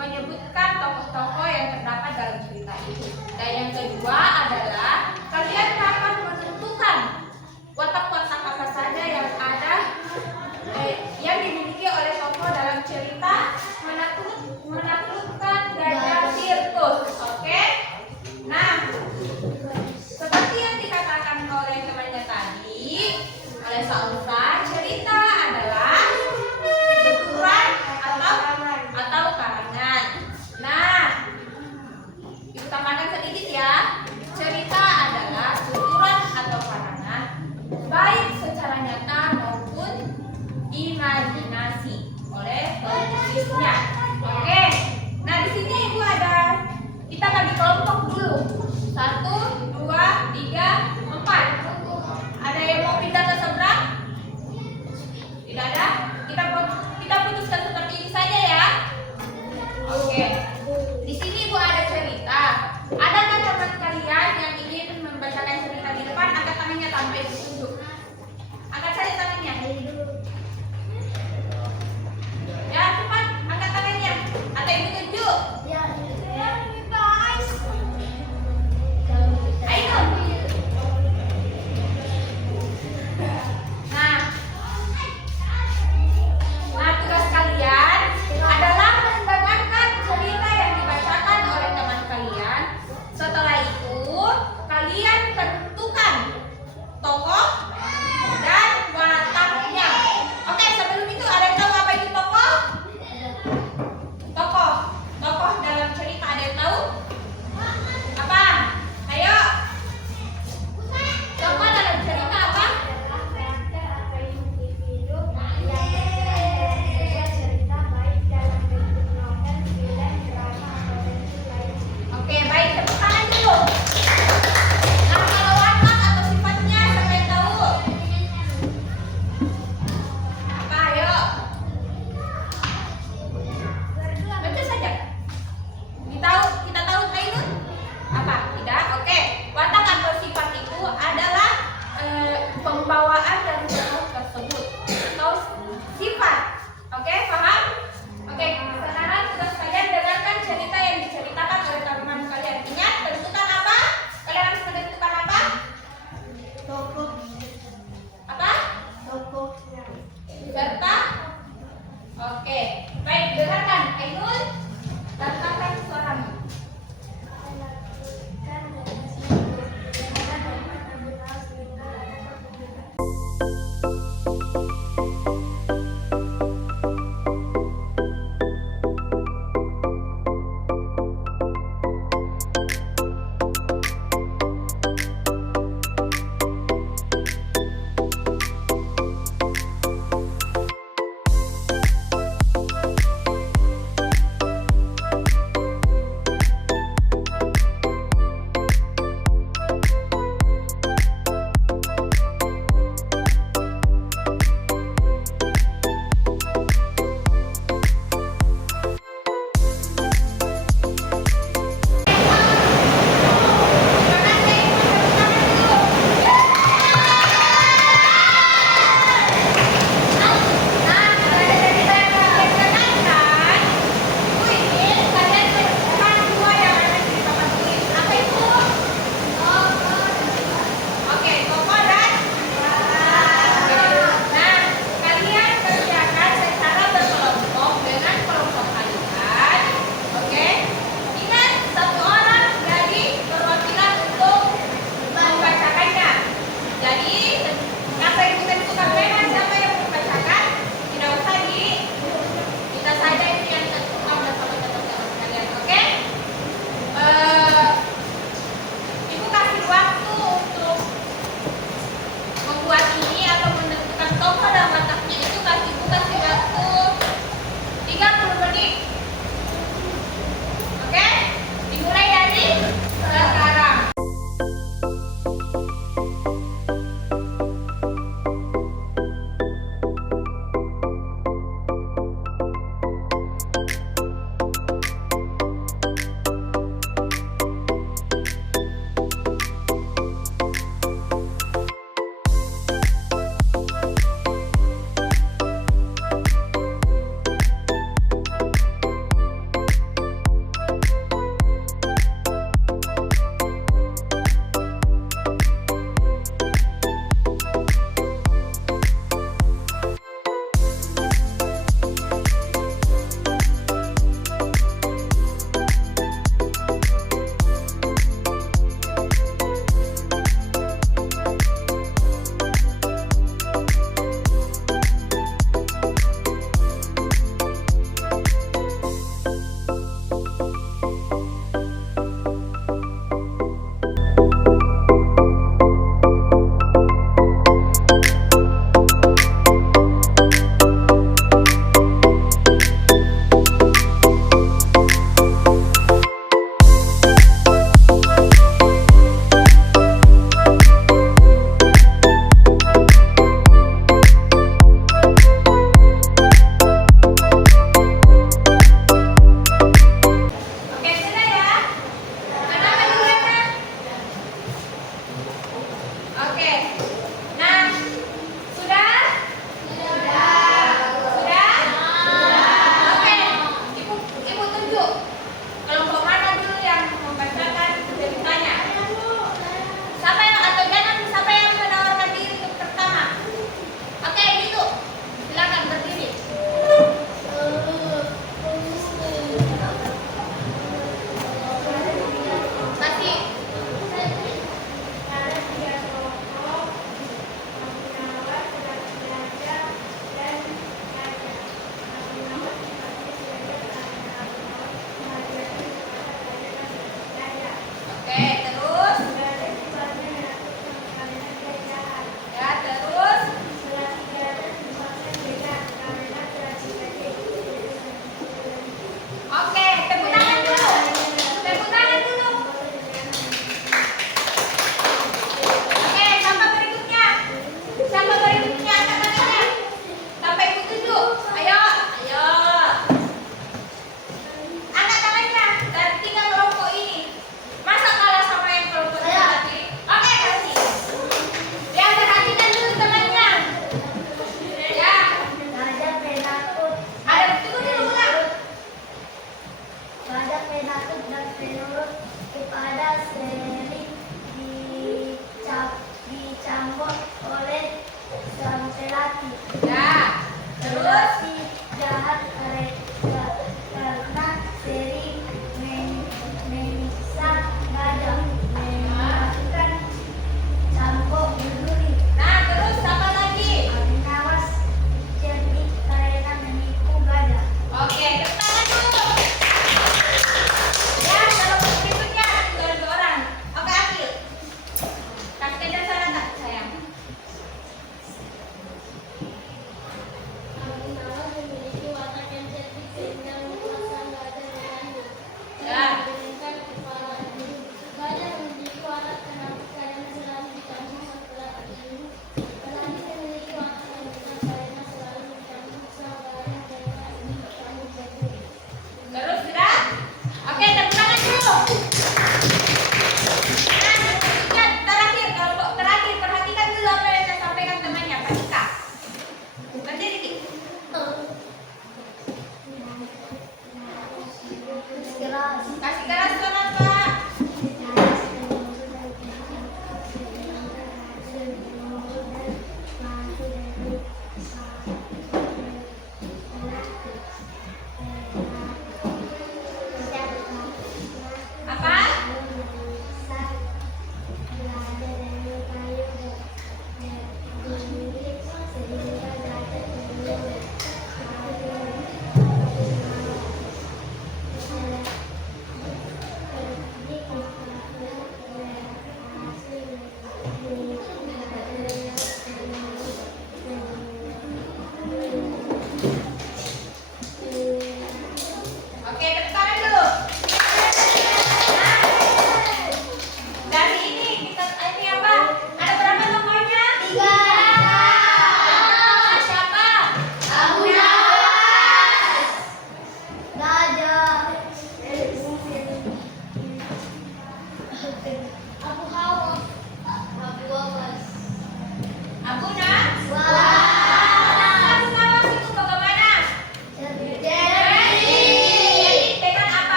menyebutkan tokoh-tokoh yang terdapat dalam cerita itu. Dan yang kedua adalah kalian dapat menentukan watak-watak apa saja yang ada yang dimiliki oleh tokoh dalam cerita menaklukkan gajah sirkus. Oke? Nah, seperti yang dikatakan oleh temannya tadi, oleh Sausa, cerita adalah tuturan atau karangan. Nah, diutamakan sedikit ya. Cerita adalah tuturan atau karangan, baik secara nyata maupun imajinasi oleh penulisnya. Oke. Nah, di sini Ibu kita bagi kelompok dulu. 1, 2, 3, 4. Ada yang mau pindah ke seberang? Tidak ada? Kita putuskan seperti ini saja ya. Oke. Di sini Ibu ada cerita. Adakah teman kalian yang ingin membacakan cerita di depan? Angkat tangannya tanpa Ibu tunjuk. Angkat saja tangannya. Ya, cepat angkat tangannya. Atau Ibu tunjuk. Ayo. Nah, tugas kalian adalah mendengarkan cerita yang dibacakan oleh teman kalian. Setelah itu, kalian tentukan tokoh dan wataknya. Oke, sebelum itu ada yang tahu apa itu tokoh? Tokoh dalam cerita ada yang tahu? Apa? Ayo. Tokoh dalam cerita apa? Oke, baik, tepuk tangan dulu. Nah, kalau watak atau sifatnya siapa yang tahu? Apa? Ayo. Baca saja. Kita tahu Ainun? Apa? Tidak? Oke. Watak atau sifat itu adalah pembawaan dari tokoh tersebut atau sifat. Oke, paham? Oke, sekarang tugas kalian dengarkan cerita yang diceritakan oleh teman kalian. Ingat, tentukan apa? Kalian harus menentukan apa? Tokoh. Apa? Tokohnya. Serta? Oke, baik, dengarkan. Ainun, tantakan suaramu.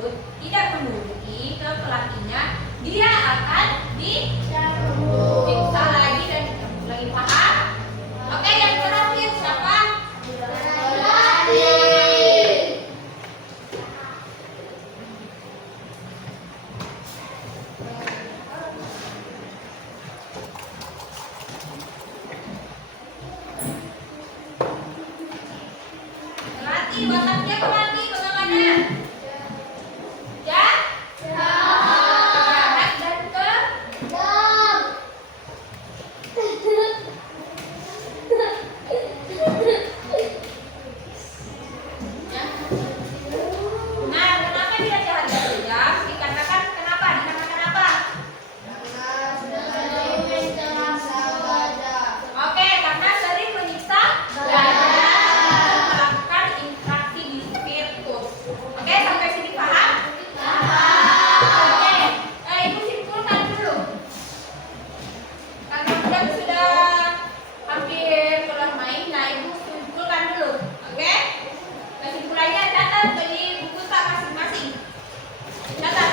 tersebut tidak menduduki ke pelatihnya, dia akan disiksa lagi dan dicambuk lagi. Paham? Oke, yang terakhir siapa? Pelatih, wataknya pelatih bagaimana? Jahat dan ya. Nah, kenapa dia jahat dan kejam? Dikatakan kenapa? Dikarenakan apa? Oke, karena sering menyiksa gajah, melakukan interaksi di sirkus. Oke, sampai sini paham? Oke, ibu simpulkan dulu. Karena sudah hampir kelar main, nah ibu simpulkan dulu. Oke? Kesimpulannya catat di buku tak masing-masing. Catat.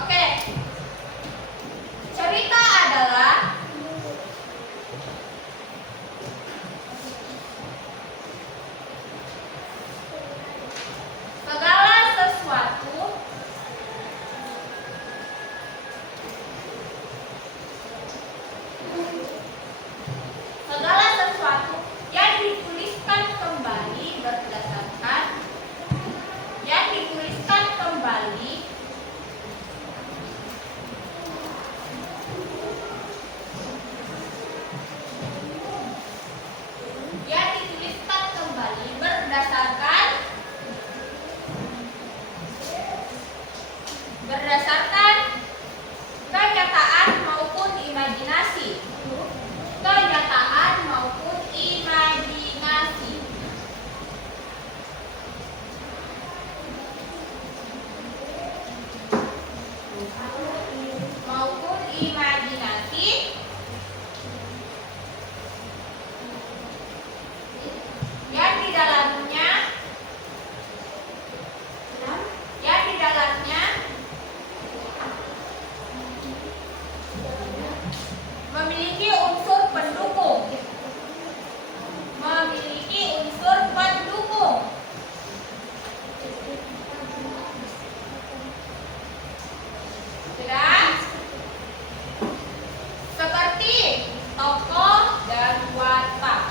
Oke. Cerita adalah segala sesuatu yang dituliskan kembali berdasarkan kenyataan maupun imajinasi. Yang di dalamnya memiliki unsur pendukung. Sudah? Seperti tokoh dan watak.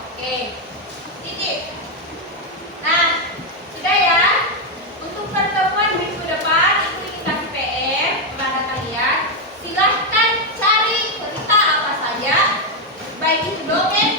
Oke. Titik. Nah, sudah ya. Untuk pertemuan minggu depan, Ibu ingin kasih PR kepada kalian. Silahkan cari cerita apa saja, baik itu dongeng